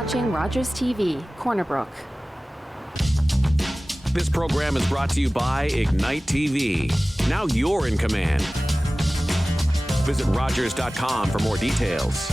watching Rogers TV, Corner Brook. This program is brought to you by Ignite TV. Now you're in command. Visit Rogers.com for more details.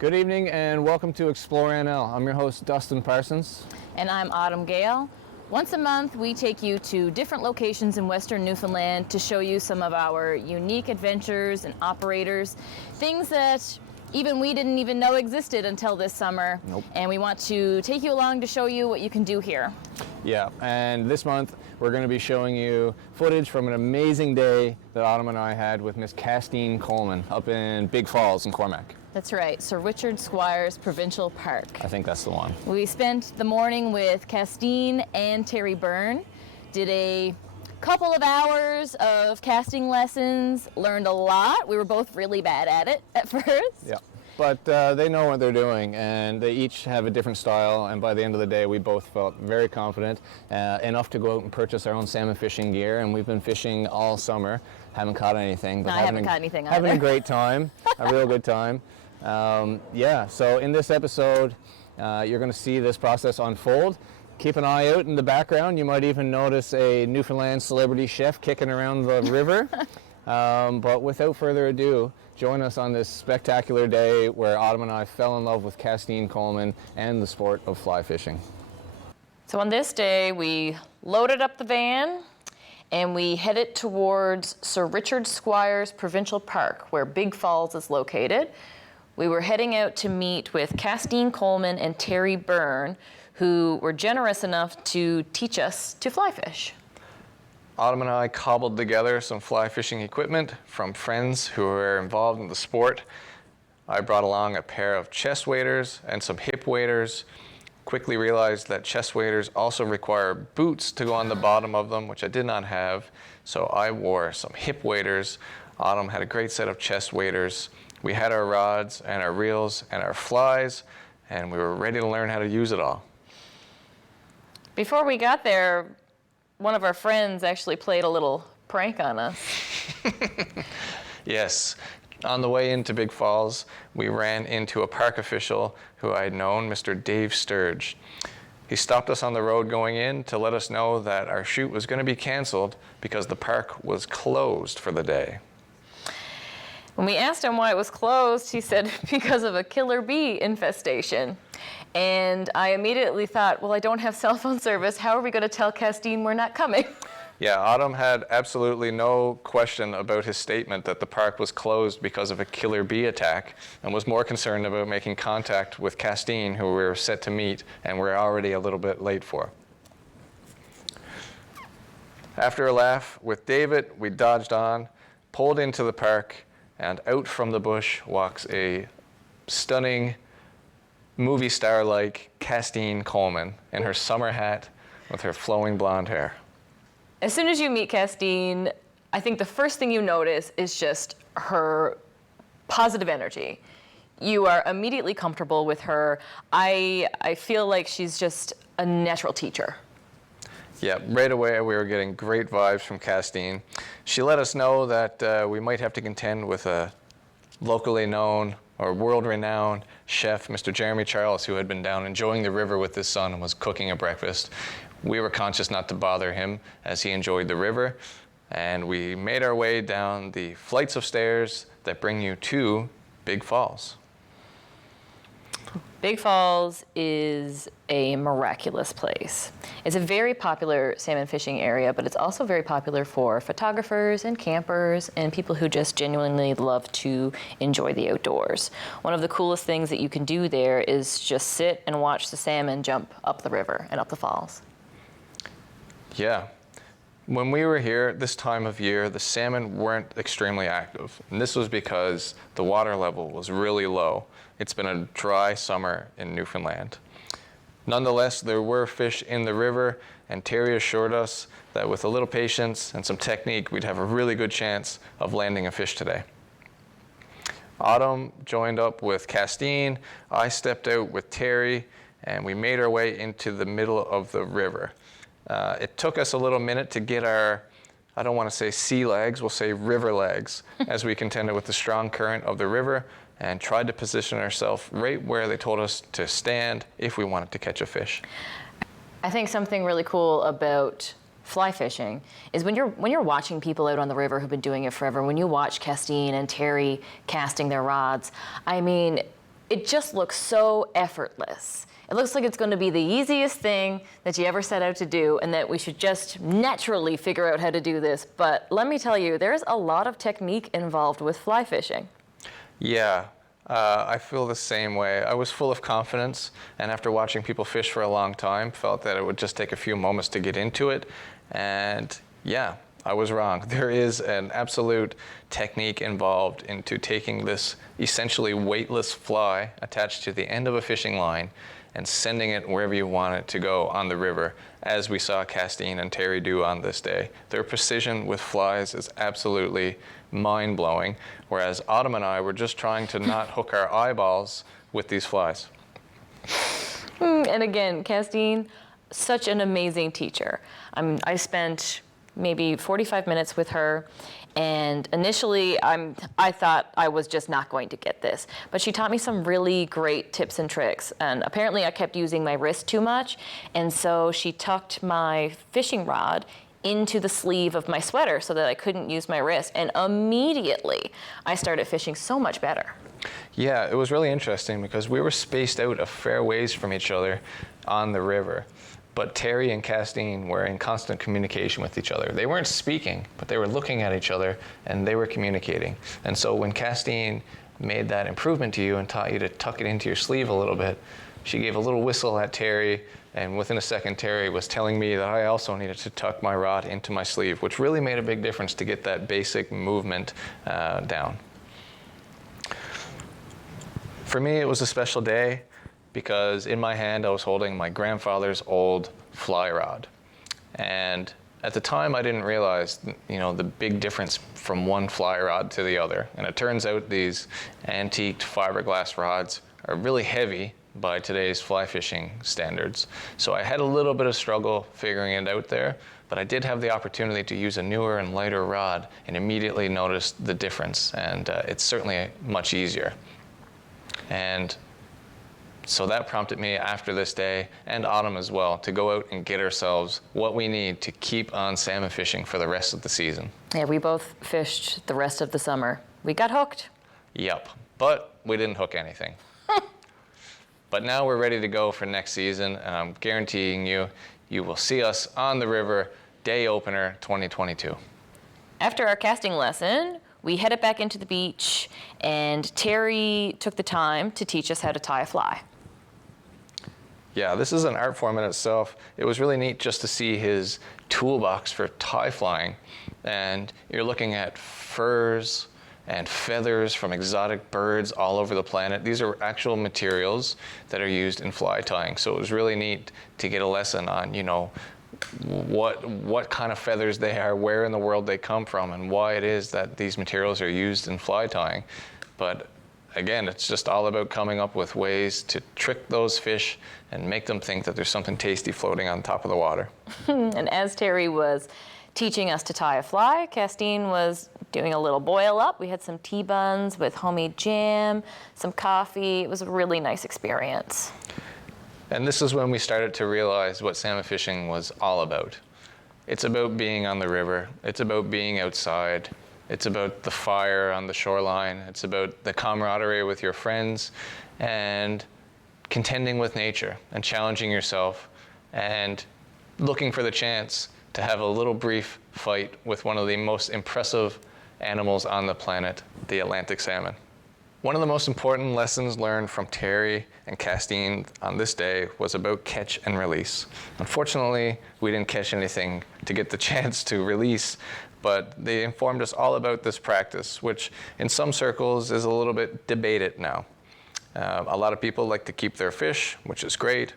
Good evening and welcome to ExploreNL. I'm your host, Dustin Parsons. And I'm Gale. Once a month, we take you to different locations in Western Newfoundland to show you some of our unique adventures and operators, things that even we didn't even know existed until this summer. Nope. And we want to take you along to show you what you can do here. Yeah, and this month we're going to be showing you footage from an amazing day that Autumn and I had with Miss Castine Coleman up in Big Falls in Cormac. That's right, Sir Richard Squires Provincial Park. I think that's the one. We spent the morning with Castine and Terry Byrne, did a couple of hours of casting lessons, learned a lot. We were both really bad at it at first. Yeah, but they know what they're doing and they each have a different style, and by the end of the day we both felt very confident, enough to go out and purchase our own salmon fishing gear, and we've been fishing all summer. Haven't caught anything. But no, I haven't caught anything either. Having a great time, a real good time. Yeah, so in this episode, you're going to see this process unfold. Keep an eye out in the background. You might even notice a Newfoundland celebrity chef kicking around the river. But without further ado, join us on this spectacular day where Autumn and I fell in love with Castine Coleman and the sport of fly fishing. So on this day, we loaded up the van and we headed towards Sir Richard Squires Provincial Park, where Big Falls is located. We were heading out to meet with Castine Coleman and Terry Byrne, who were generous enough to teach us to fly fish. Autumn and I cobbled together some fly fishing equipment from friends who were involved in the sport. I brought along a pair of chest waders and some hip waders. Quickly realized that chest waders also require boots to go on the bottom of them, which I did not have, so I wore some hip waders. Autumn had a great set of chest waders. We had our rods and our reels and our flies, and we were ready to learn how to use it all. Before we got there, one of our friends actually played a little prank on us. Yes. On the way into Big Falls, we ran into a park official who I had known, Mr. Dave Sturge. He stopped us on the road going in to let us know that our shoot was going to be canceled because the park was closed for the day. When we asked him why it was closed, he said because of a killer bee infestation. And I immediately thought, well, I don't have cell phone service. How are we going to tell Castine we're not coming? Yeah, Autumn had absolutely no question about his statement that the park was closed because of a killer bee attack, and was more concerned about making contact with Castine, who we were set to meet and we're already a little bit late for. After a laugh with David, we dodged on, pulled into the park, and out from the bush walks a stunning, movie star-like Castine Coleman in her summer hat with her flowing blonde hair. As soon as you meet Castine, I think the first thing you notice is just her positive energy. You are immediately comfortable with her. I feel like she's just a natural teacher. Yeah, right away we were getting great vibes from Castine. She let us know that we might have to contend with a locally known or world-renowned chef, Mr. Jeremy Charles, who had been down enjoying the river with his son and was cooking a breakfast. We were conscious not to bother him as he enjoyed the river, and we made our way down the flights of stairs that bring you to Big Falls. Big Falls is a miraculous place. It's a very popular salmon fishing area, but it's also very popular for photographers and campers and people who just genuinely love to enjoy the outdoors. One of the coolest things that you can do there is just sit and watch the salmon jump up the river and up the falls. Yeah. When we were here this time of year, the salmon weren't extremely active. And this was because the water level was really low. It's been a dry summer in Newfoundland. Nonetheless, there were fish in the river, and Terry assured us that with a little patience and some technique, we'd have a really good chance of landing a fish today. Autumn joined up with Castine. I stepped out with Terry, and we made our way into the middle of the river. It took us a little minute to get our, I don't want to say sea legs, we'll say river legs, as we contended with the strong current of the river and tried to position ourselves right where they told us to stand if we wanted to catch a fish. I think something really cool about fly fishing is when you're watching people out on the river who've been doing it forever, when you watch Castine and Terry casting their rods, I mean, it just looks so effortless. It looks like it's going to be the easiest thing that you ever set out to do, and that we should just naturally figure out how to do this. But let me tell you, there's a lot of technique involved with fly fishing. Yeah, I feel the same way. I was full of confidence, and after watching people fish for a long time, felt that it would just take a few moments to get into it. And yeah, I was wrong. There is an absolute technique involved into taking this essentially weightless fly attached to the end of a fishing line and sending it wherever you want it to go on the river, as we saw Castine and Terry do on this day. Their precision with flies is absolutely mind-blowing, whereas Autumn and I were just trying to not hook our eyeballs with these flies. And again, Castine, such an amazing teacher. I spent maybe 45 minutes with her, and initially I thought I was just not going to get this, but she taught me some really great tips and tricks. And apparently I kept using my wrist too much, and so she tucked my fishing rod into the sleeve of my sweater so that I couldn't use my wrist, and immediately I started fishing so much better. Yeah, it was really interesting because we were spaced out a fair ways from each other on the river. But Terry and Castine were in constant communication with each other. They weren't speaking, but they were looking at each other and they were communicating. And so when Castine made that improvement to you and taught you to tuck it into your sleeve a little bit, she gave a little whistle at Terry, and within a second Terry was telling me that I also needed to tuck my rod into my sleeve, which really made a big difference to get that basic movement down. For me, it was a special day, because in my hand I was holding my grandfather's old fly rod. And at the time I didn't realize, the big difference from one fly rod to the other. And it turns out these antiqued fiberglass rods are really heavy by today's fly fishing standards. So I had a little bit of struggle figuring it out there, but I did have the opportunity to use a newer and lighter rod and immediately noticed the difference. And it's certainly much easier. And so that prompted me after this day, and Autumn as well, to go out and get ourselves what we need to keep on salmon fishing for the rest of the season. Yeah, we both fished the rest of the summer. We got hooked. Yep, but we didn't hook anything. But now we're ready to go for next season, and I'm guaranteeing you, you will see us on the river, day opener 2022. After our casting lesson, we headed back into the beach, and Terry took the time to teach us how to tie a fly. Yeah, this is an art form in itself. It was really neat just to see his toolbox for tie flying. And you're looking at furs and feathers from exotic birds all over the planet. These are actual materials that are used in fly tying. So it was really neat to get a lesson on, what kind of feathers they are, where in the world they come from, and why it is that these materials are used in fly tying. But again, it's just all about coming up with ways to trick those fish and make them think that there's something tasty floating on top of the water. And as Terry was teaching us to tie a fly, Castine was doing a little boil up. We had some tea buns with homemade jam, some coffee. It was a really nice experience. And this is when we started to realize what salmon fishing was all about. It's about being on the river. It's about being outside. It's about the fire on the shoreline. It's about the camaraderie with your friends and contending with nature and challenging yourself and looking for the chance to have a little brief fight with one of the most impressive animals on the planet, the Atlantic salmon. One of the most important lessons learned from Terry and Castine on this day was about catch and release. Unfortunately, we didn't catch anything to get the chance to release. But they informed us all about this practice, which in some circles is a little bit debated now. A lot of people like to keep their fish, which is great.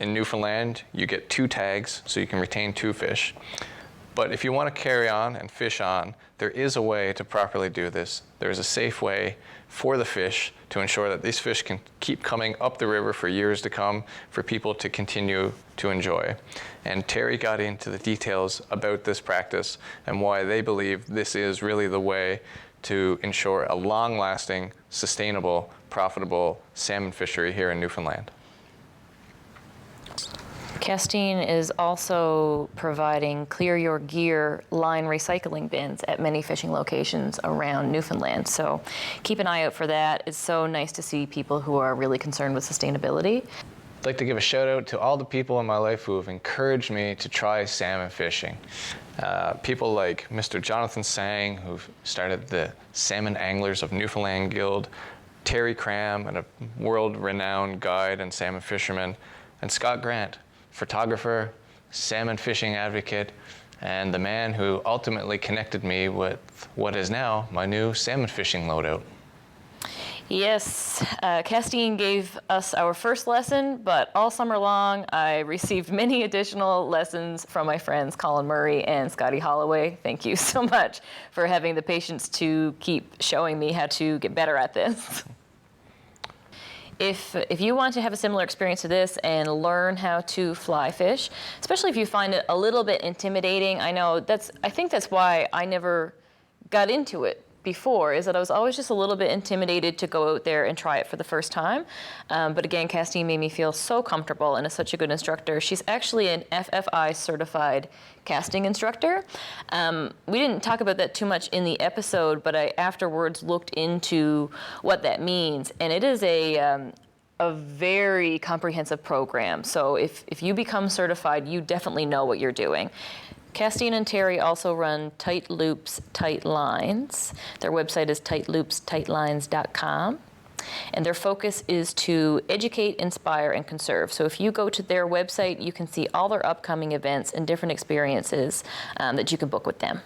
In Newfoundland, you get 2 tags, so you can retain 2 fish. But if you want to carry on and fish on, there is a way to properly do this. There's a safe way for the fish to ensure that these fish can keep coming up the river for years to come for people to continue to enjoy. And Terry got into the details about this practice and why they believe this is really the way to ensure a long-lasting, sustainable, profitable salmon fishery here in Newfoundland. Castine is also providing clear your gear line recycling bins at many fishing locations around Newfoundland. So keep an eye out for that. It's so nice to see people who are really concerned with sustainability. I'd like to give a shout out to all the people in my life who have encouraged me to try salmon fishing. People like Mr. Jonathan Sang, who started the Salmon Anglers of Newfoundland Guild, Terry Cram, and a world-renowned guide and salmon fisherman, and Scott Grant, photographer, salmon fishing advocate, and the man who ultimately connected me with what is now my new salmon fishing loadout. Yes, Castine gave us our first lesson, but all summer long I received many additional lessons from my friends Colin Murray and Scotty Holloway. Thank you so much for having the patience to keep showing me how to get better at this. If you want to have a similar experience to this and learn how to fly fish, especially if you find it a little bit intimidating, I think that's why I never got into it before, is that I was always just a little bit intimidated to go out there and try it for the first time. But again, Castine made me feel so comfortable and is such a good instructor. She's actually an FFI certified casting instructor. We didn't talk about that too much in the episode, but I afterwards looked into what that means. And it is a very comprehensive program. So if you become certified, you definitely know what you're doing. Castine and Terry also run Tight Loops, Tight Lines. Their website is tightloopstightlines.com. And their focus is to educate, inspire, and conserve. So if you go to their website, you can see all their upcoming events and different experiences that you can book with them.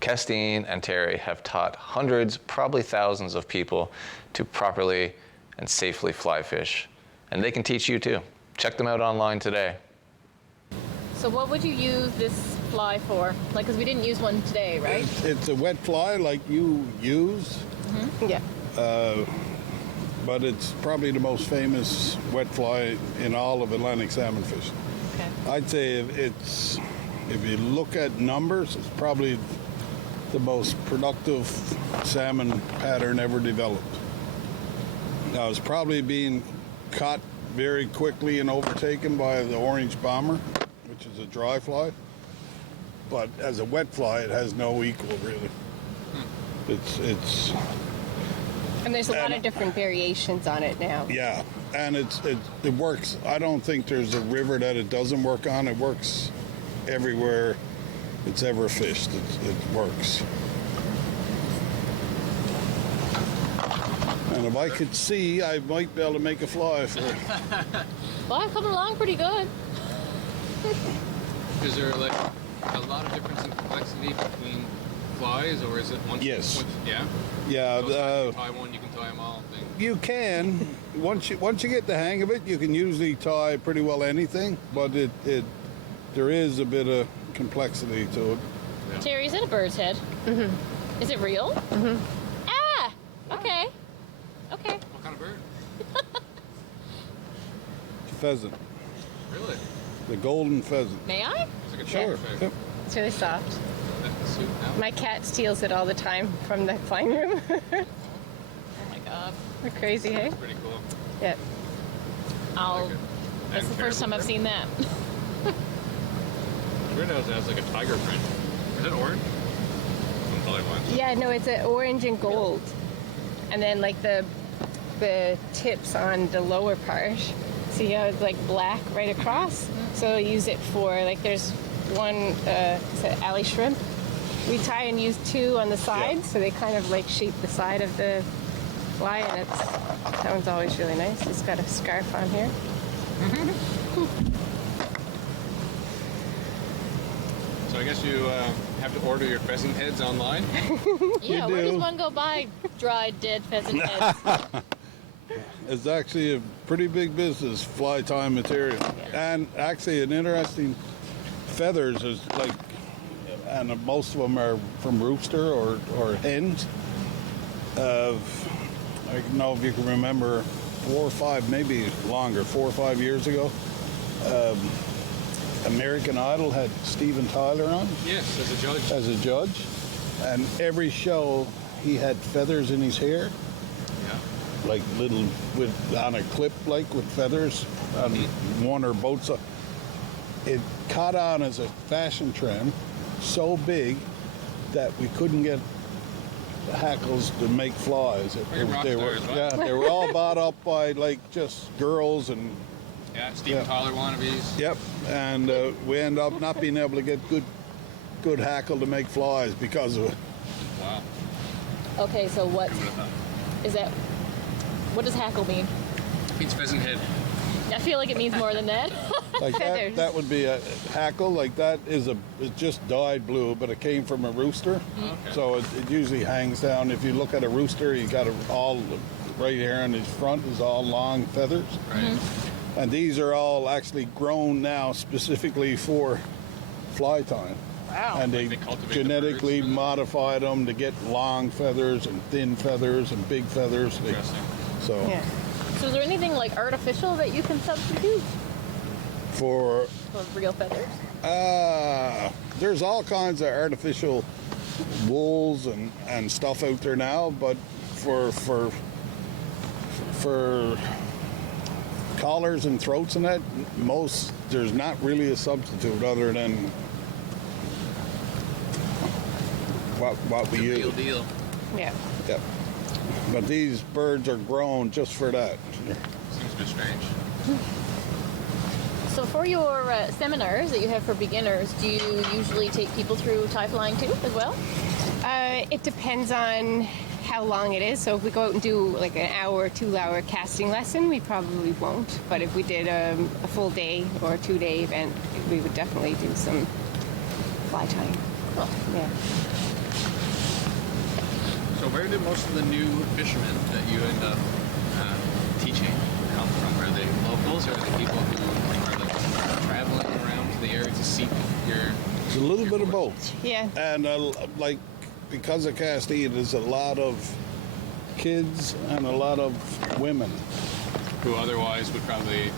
Castine and Terry have taught hundreds, probably thousands of people to properly and safely fly fish. And they can teach you too. Check them out online today. So what would you use this fly for? Like, because we didn't use one today, right? It's a wet fly like you use. Mm-hmm. Yeah. But it's probably the most famous wet fly in all of Atlantic salmon fishing. Okay. I'd say if you look at numbers, it's probably the most productive salmon pattern ever developed. Now, it's probably being caught very quickly and overtaken by the orange bomber, which is a dry fly. But as a wet fly, it has no equal, really. It's And there's a lot of different variations on it now. yeah, and it works. I don't think there's a river that it doesn't work on. It works everywhere it's ever fished. It works. And if I could see, I might be able to make a fly for it. Well, I'm coming along pretty good. Is there like a lot of difference in complexity between flies, or is it one? Yes. Yeah. Yeah. So if you tie one, you can tie them all. You can. Once you get the hang of it, you can usually tie pretty well anything. But there is a bit of complexity to it. Yeah. Terry, is that a bird's head? Mm-hmm. Is it real? Mm-hmm. Ah! Okay. Okay. What kind of bird? Pheasant. Really? The golden pheasant. May I? It's like a Sure. chocolate Yep. It's really soft. Soup now? My cat steals it all the time from the flying room. Oh my god. They're crazy, hey? That's pretty cool. Yeah. Like That's the first time I've seen that. Weird how it has like a tiger print. Is it orange? Some other ones. Yeah, no, it's an orange and gold. And then like the tips on the lower part. See how it's like black right across? So I use it for, like there's one, it's an alley shrimp. We tie and use two on the sides, so they kind of like shape the side of the fly, and that one's always really nice. It's got a scarf on here. I guess you have to order your pheasant heads online. Yeah, where does one go buy dried dead pheasant heads? It's actually a pretty big business, fly time material. And actually an interesting feathers is like, and most of them are from rooster or hens. I don't know if you can remember 4 or 5, maybe longer, 4 or 5 years ago, American Idol had Steven Tyler on. Yes, as a judge. As a judge. And every show he had feathers in his hair. Yeah. Like little, on a clip, like with feathers on one or both sides. It caught on as a fashion trend so big that we couldn't get hackles to make flies. They were all bought up by like just girls and Steven Tyler wannabes. Yep, and we end up not being able to get good hackle to make flies because of it. Wow. Okay, so what does hackle mean? It means pheasant head. I feel like it means more than that. Like that would be a hackle. Like that is it just dyed blue, but it came from a rooster. Okay. So it usually hangs down. If you look at a rooster, you got all right here in his front is all long feathers. Right. And these are all actually grown now specifically for fly time. Wow. And Like they they cultivate the genetically birds for that? modified them to get long feathers and thin feathers and big feathers. Interesting. So So is there anything like artificial that you can substitute for real feathers? there's all kinds of artificial wools and stuff out there now, but for collars and throats and that, there's not really a substitute other than what we Real use. deal. Yeah. Yep. But these birds are grown just for that. Seems a bit strange. So for your seminars that you have for beginners, do you usually take people through tie flying too as well? It depends on how long it is. So if we go out and do like an hour or 2 hour casting lesson, we probably won't. But if we did a full day or a 2-day event, we would definitely do some fly tying. Cool. Yeah. So where did most of the new fishermen that you end up teaching come from? Are they locals or are they people who are like traveling around to the area to seek your... It's a little bit of both. Yeah. And like because of Castile, there's a lot of kids and a lot of women. Who otherwise would probably...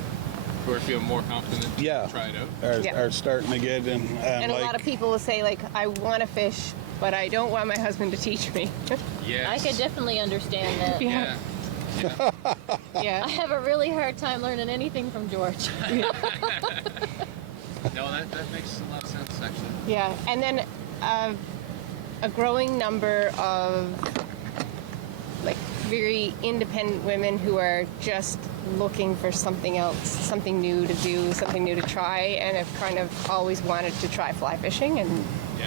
Who are feeling more confident to try it out? Are starting to get in. And like, a lot of people will say, like, I want to fish, but I don't want my husband to teach me. Yes. I could definitely understand that. Yeah. Yeah. I have a really hard time learning anything from George. No, that makes a lot of sense, actually. Yeah. And then a growing number of, like, very independent women who are just looking for something else, something new to do, something new to try, and have kind of always wanted to try fly fishing, and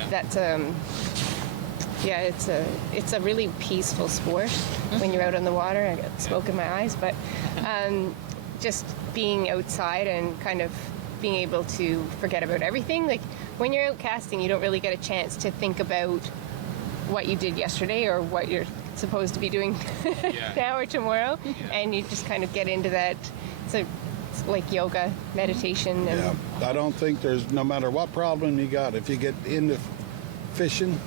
that's it's a really peaceful sport when you're out on the water. I got smoke in my eyes, but just being outside and kind of being able to forget about everything. Like when you're out casting, you don't really get a chance to think about what you did yesterday or what you're supposed to be doing now or tomorrow, and you just kind of get into that. It's like yoga, meditation. And I don't think there's, no matter what problem you got, if you get into fishing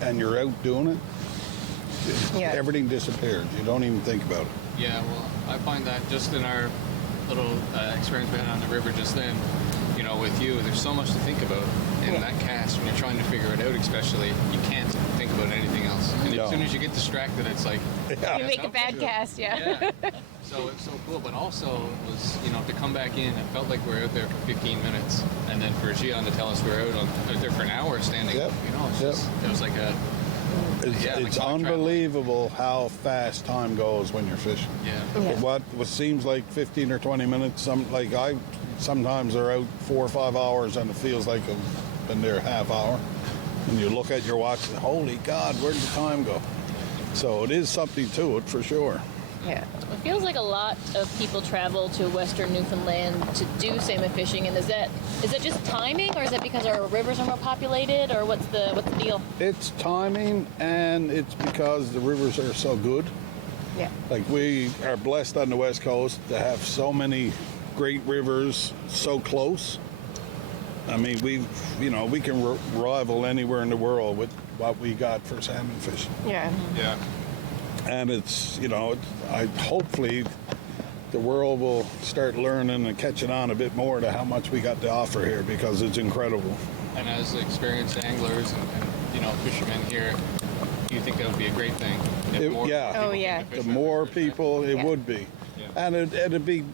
and you're out doing it, everything disappears. You don't even think about it. Yeah, well, I find that just in our little experience we had on the river just then, you know, with you, there's so much to think about in that cast when you're trying to figure it out, especially. You can't think about anything else. And as soon as you get distracted, it's like... You make a bad cast, So it's so cool, but also it was, you know, to come back in, it felt like we were out there for 15 minutes, and then for Gian to tell us we were out there for an hour standing up, you know, it's just, it was like a... It's unbelievable how fast time goes when you're fishing. Yeah. What seems like 15 or 20 minutes, I sometimes are out 4 or 5 hours and it feels like I've been there a half hour. And you look at your watch and holy God, where did the time go? So it is something to it for sure. Yeah. It feels like a lot of people travel to Western Newfoundland to do salmon fishing, and is that just timing, or is that because our rivers are more populated, or what's the deal? It's timing, and it's because the rivers are so good. Yeah. Like, we are blessed on the West Coast to have so many great rivers so close. I mean, we can rival anywhere in the world with what we got for salmon fishing. Yeah. Yeah. And it's, hopefully the world will start learning and catching on a bit more to how much we got to offer here, because it's incredible. And as experienced anglers and fishermen here, do you think that would be a great thing? If more Yeah. people Oh, came yeah. to fish The on more rivers? people, it Yeah. would be. Yeah. And it'd be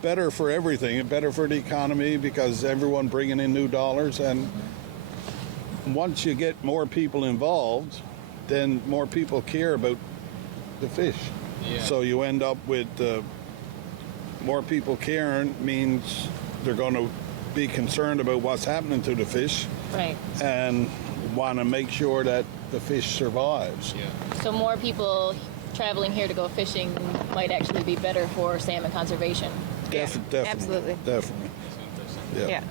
better for everything, better for the economy, because everyone bringing in new dollars. And once you get more people involved, then more people care about the fish. Yeah. So you end up with more people caring means they're going to be concerned about what's happening to the fish Right. and want to make sure that the fish survives. Yeah. So more people traveling here to go fishing might actually be better for salmon conservation. Definitely. absolutely. Definitely. Yeah. Yeah.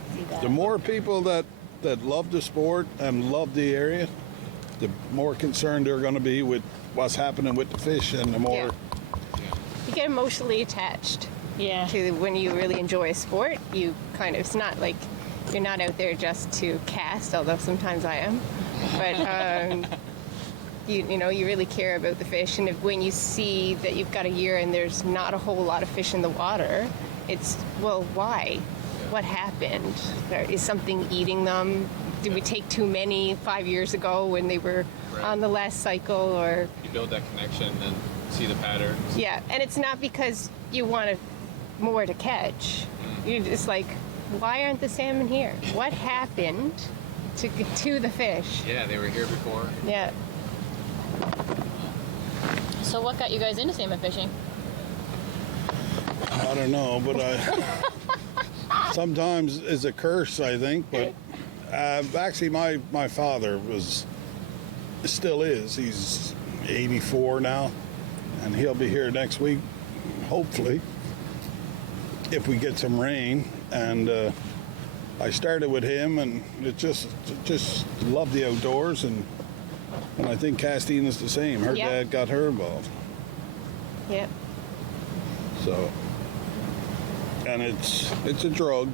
The more people that love the sport and love the area, the more concerned they're going to be with what's happening with the fish, and the more. Yeah. You get emotionally attached Yeah. to when you really enjoy a sport. It's not like you're not out there just to cast, although sometimes I am. But you really care about the fish, and when you see that you've got a year and there's not a whole lot of fish in the water, it's, well, why? What happened? Is something eating them? Did we take too many 5 years ago when they were on the last cycle? Or You build that connection and see the patterns. yeah, and it's not because you want more to catch. You're just like, why aren't the salmon here? What happened to the fish? Yeah, they were here before. Yeah. So what got you guys into salmon fishing? I don't know, but sometimes it's a curse, I think. But actually, my father still is. He's 84 now, and he'll be here next week, hopefully, if we get some rain. And I started with him, and it just love the outdoors, and I think Castine is the same. Her Yeah. dad got her involved, Yep. so. And it's a drug.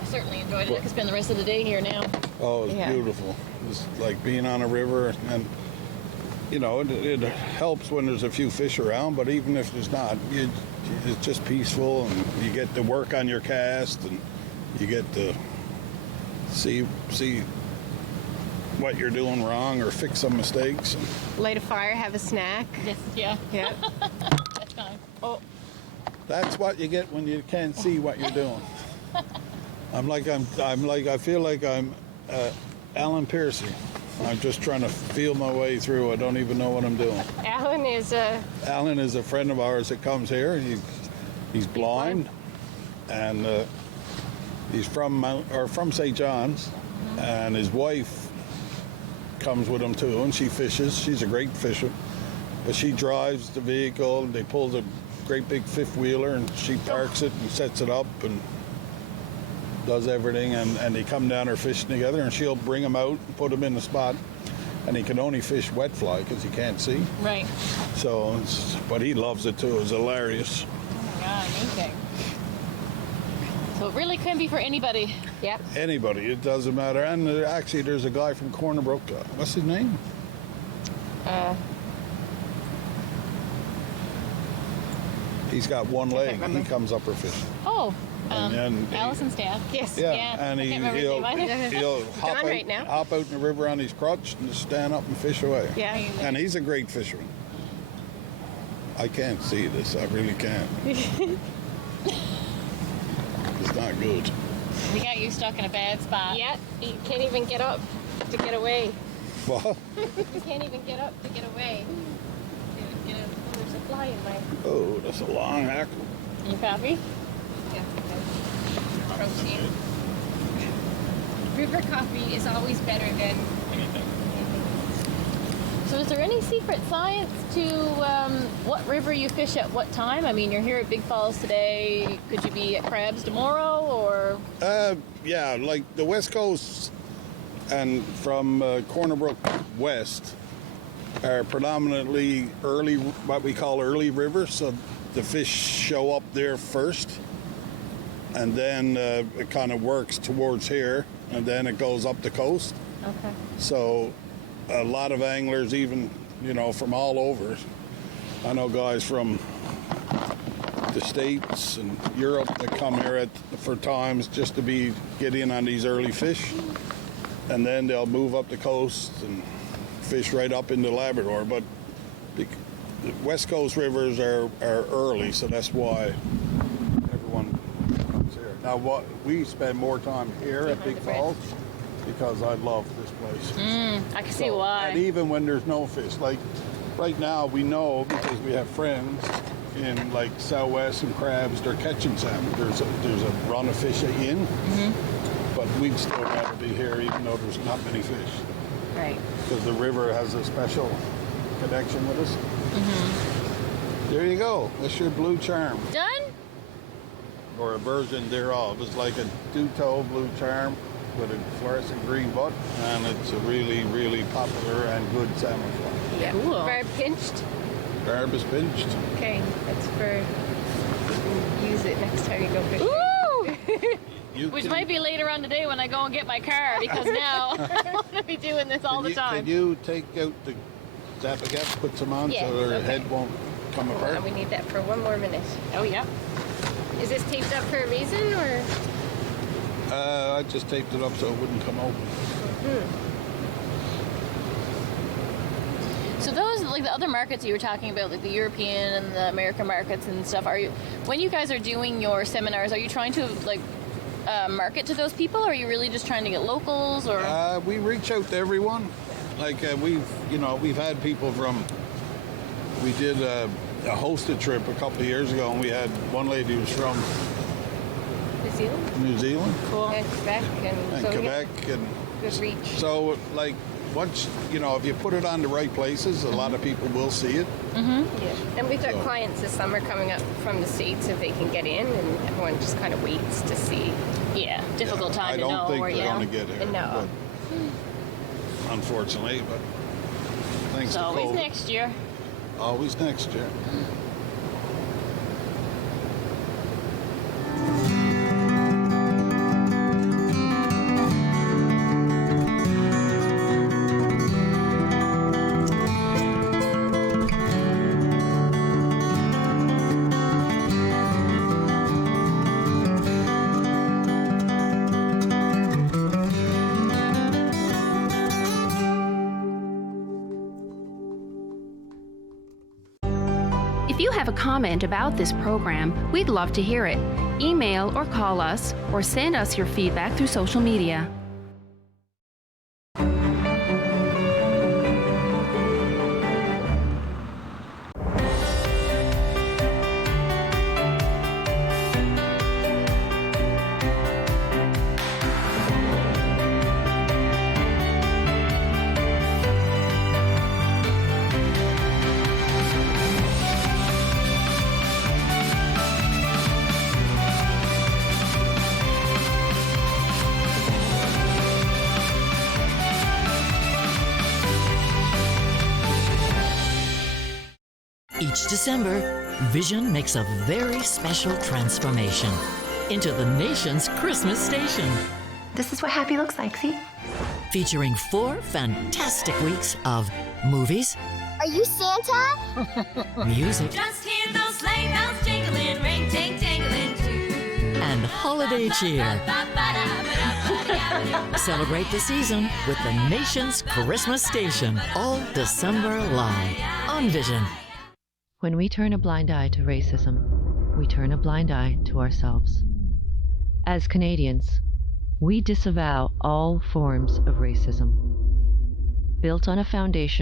I certainly enjoyed it. I could spend the rest of the day here now. Oh, it's Yeah. beautiful. It's like being on a river, and it helps when there's a few fish around, but even if there's not, it's just peaceful, and you get to work on your cast, and you get to see what you're doing wrong or fix some mistakes. Light a fire, have a snack. Yes. Yeah. Yeah. That's fine. That's what you get when you can't see what you're doing. I feel like I'm Alan Piercy. I'm just trying to feel my way through. I don't even know what I'm doing. Alan is Alan is a friend of ours that comes here. He's blind, and he's from St. John's, and his wife comes with him too, and she fishes. She's a great fisher, but she drives the vehicle. They pull the great big fifth wheeler, and she parks it and sets it up and does everything, and they come down there fishing together, and she'll bring him out and put him in the spot, and he can only fish wet fly because he can't see. Right. So, but he loves it too. It's hilarious. Oh my God, amazing. So it really can be for anybody. yep. Anybody, it doesn't matter. And actually, there's a guy from Corner Brook. What's his name? He's got one leg. He remember. comes up for fishing. Oh, And Allison's dad. Yes. Yeah, Yeah, and I can't remember his name either. he'll hop Gone out, right now. hop out in the river on his crutch and just stand up and fish away. Yeah. And he's a great fisherman. I can't see this. I really can't. It's not good. We got you stuck in a bad spot. Yeah. You can't even get up to get away. Well, You can't even get up to get away. There's a fly in my. oh, that's a long hackle. You copy? Yeah. Protein. River coffee is always better than. So is there any secret science to what river you fish at what time? I mean, you're here at Big Falls today. Could you be at Crabs tomorrow, or? Yeah, like the West Coast and from Corner Brook west are predominantly early, what we call early rivers. So the fish show up there first, and then it kind of works towards here, and then it goes up the coast. Okay. So a lot of anglers, even, you know, from all over. I know guys from the States and Europe that come here for times just to get in on these early fish. And then they'll move up the coast and fish right up into Labrador. But the West Coast rivers are early, so that's why everyone comes here. Now, we spend more time here at Big Falls because I love this place. I can see why. And even when there's no fish, like right now we know because we have friends in like Southwest and Crabs, they're catching salmon. There's a run of fish in, but we'd still rather be here even though there's not many fish. Right. Because the river has a special connection with us. There you go. That's your blue charm. Done? Or a version thereof. It's like a two-toe blue charm with a fluorescent green butt, and it's a really, really popular and good salmon fly. Yeah. Cool. Barb pinched. Barb is pinched. Okay, that's for, you can use it next time you go fishing. Ooh! Which might be later on today when I go and get my car, because now I want to be doing this all the time. Can you take out the Zappagat, put some on so her head won't come apart? And we need that for one more minute. Oh, yeah. Is this taped up for a reason, or? I just taped it up so it wouldn't come open. So those, like the other markets you were talking about, like the European and the American markets and stuff, when you guys are doing your seminars, are you trying to like market to those people, or are you really just trying to get locals, or? We reach out to everyone. Like we've had people from, we did a hosted trip a couple of years ago, and we had one lady who was from New Zealand. Cool. And Quebec. And so Quebec. And good reach. so, like, once, if you put it on the right places, a lot of people will see it. Yeah. And we've got clients this summer coming up from the States if they can get in, and everyone just kind of waits to see. Yeah, difficult time to know. I don't think where they're going to get here. No. But, unfortunately, but thanks It's to always COVID. next year. Always next year. If you have a comment about this program, we'd love to hear it. Email or call us, or send us your feedback through social media. Each December, Vision makes a very special transformation into the nation's Christmas station. This is what happy looks like, see? Featuring 4 fantastic weeks of movies. Are you Santa? Music. Just hear those sleigh bells jingling, ring ting tingling too. And holiday cheer. Celebrate the season with the nation's Christmas station. All December live on Vision. When we turn a blind eye to racism, we turn a blind eye to ourselves. As Canadians, we disavow all forms of racism. Built on a foundation